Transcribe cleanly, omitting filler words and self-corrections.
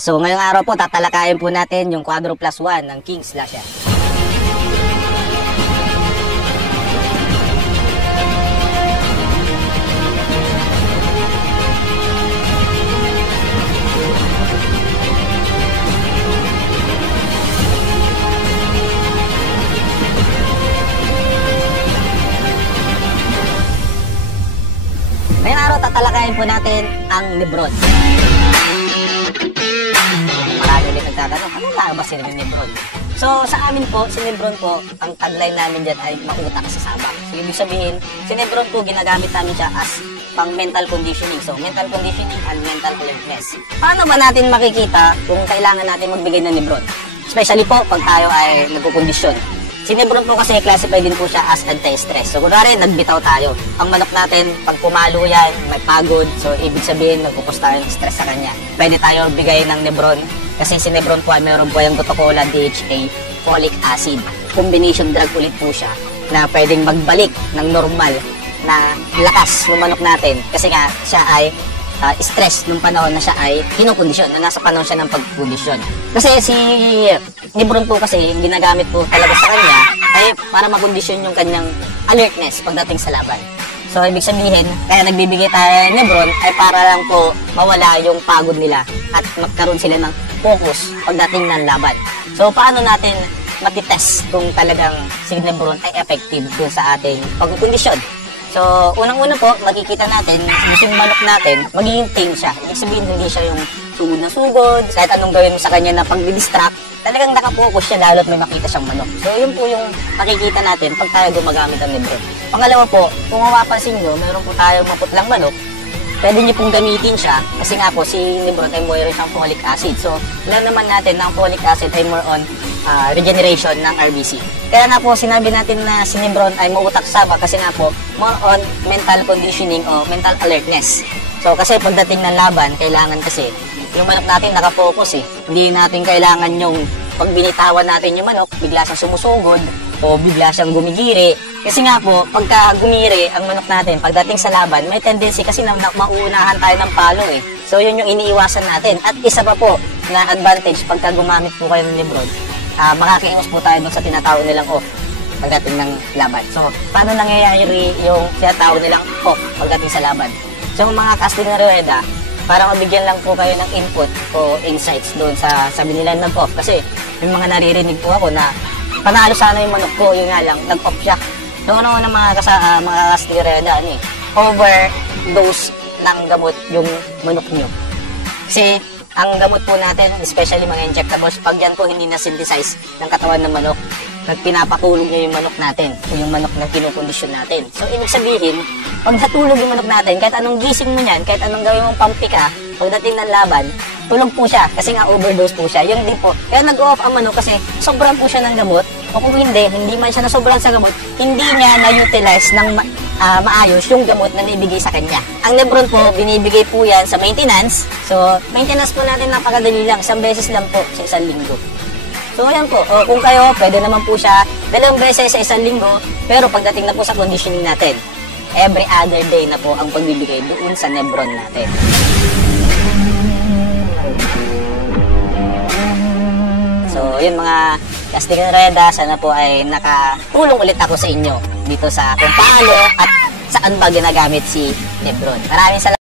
So ngayong araw po tatalakayin po natin yung Quadro Plus 1 ng King Slasher. Ngayong araw tatalakayin po natin ang Lebron. Marami ulit nagtatanong, ano nga ba si Lebron? So, sa amin po, si Lebron po, ang tagline namin dyan ay mautak sa sabak. So, ibig sabihin, si Lebron po, ginagamit namin siya as pang mental conditioning. So, mental conditioning and mental alertness. Paano ba natin makikita kung kailangan natin magbigay ng Lebron? Especially po, pag tayo ay nagkukondisyon. Si Lebron po kasi classified din po siya as anti-stress. So, kunwari, nagbitaw tayo. Ang manok natin, pag pumalo yan, may pagod. So, ibig sabihin, nagpupus tayo ng stress sa kanya. Pwede tayo bigay ng Lebron. Kasi si Lebron po ay meron po yung Gotocola, DHA, folic acid. Combination drug ulit po siya na pwedeng magbalik ng normal na lakas ng manok natin. Kasi nga, siya ay stress nung panahon na siya ay kinukondisyon, na nasa panahon siya ng pagkondisyon. Kasi si Lebron po kasi, yung ginagamit po talaga sa kanya ay para makondisyon yung kanyang alertness pagdating sa laban. So, ibig sabihin, kaya nagbibigay tayo ng Lebron ay para lang po mawala yung pagod nila at magkaroon sila ng focus pagdating ng laban. So, paano natin matitest kung talagang si Lebron ay effective dun sa ating pagkondisyon? So, unang-una po, makikita natin, yung manok natin, magiging tame siya. Ibig sabihin, hindi siya yung sugod na sugod. Kahit anong gawin mo sa kanya na pag-distract, talagang nakapokus siya lalo't may makita siyang manok. So, yun po yung makikita natin pag tayo gumagamit ng Lebron. Pangalawa po, kung mapapansin nyo, mayroon po tayong maputlang manok, pwede nyo pong gamitin siya kasi nga po si Lebron ay mayroon siyang folic acid. So, alam naman natin na ang folic acid ay more on regeneration ng RBC. Kaya nga po sinabi natin na si Lebron ay mautak sabak kasi nga po more on mental conditioning o mental alertness. So, kasi pagdating ng laban, kailangan kasi yung manok natin nakafocus eh. Hindi natin kailangan yung pag binitawan natin yung manok, bigla siyang sumusugod o bigla siyang gumigiri. Kasi nga po, pagka gumiri ang manok natin, pagdating sa laban, may tendency kasi na mauunahan tayo ng palo eh. So, yun yung iniiwasan natin. At isa pa po na advantage pagka gumamit po kayo ng Lebron, makakiingos po tayo dun sa tinatawag nilang off pagdating ng laban. So, paano nangyayari yung tinatawag nilang off pagdating sa laban? So, mga casting na rueda, parang mabigyan lang po kayo ng input o insights doon sa sabi nila nag-off. Kasi yung mga naririnig po ako na panalo sana yung manok ko, yun nga lang, nag-off siya. So, ano ng mga casting na rueda, overdose ng gamot yung manok nyo. Kasi, ang gamot po natin, especially mga injectables, pag yan po hindi na-synthesize ng katawan ng manok, pinapatulog niya yung manok natin o yung manok na kinukondisyon natin. So, ibig sabihin, pag natulog yung manok natin, kahit anong gising mo yan, kahit anong gawin mong pampika, pagdating ng laban, tulog po siya kasi nga overdose po siya. Yun din po. Kaya nag-off ang manok kasi sobrang po siya ng gamot. O kung hindi man siya nasobrang sa gamot, hindi niya na-utilize ng maayos yung gamot na naibigay sa kanya. Ang Lebron po, binibigay po yan sa maintenance. So, maintenance po natin napakadali lang. 1 beses lang po sa 1 linggo. So, ayan po. O, kung kayo, pwede naman po siya 2 beses sa 1 linggo. Pero pagdating na po sa conditioning natin, every other day na po ang pagbibigay doon sa Lebron natin. So, yun mga casting na rueda, sana po ay nakatulong ulit ako sa inyo dito sa kung paano at saan ba ginagamit si Lebron. Maraming salamat.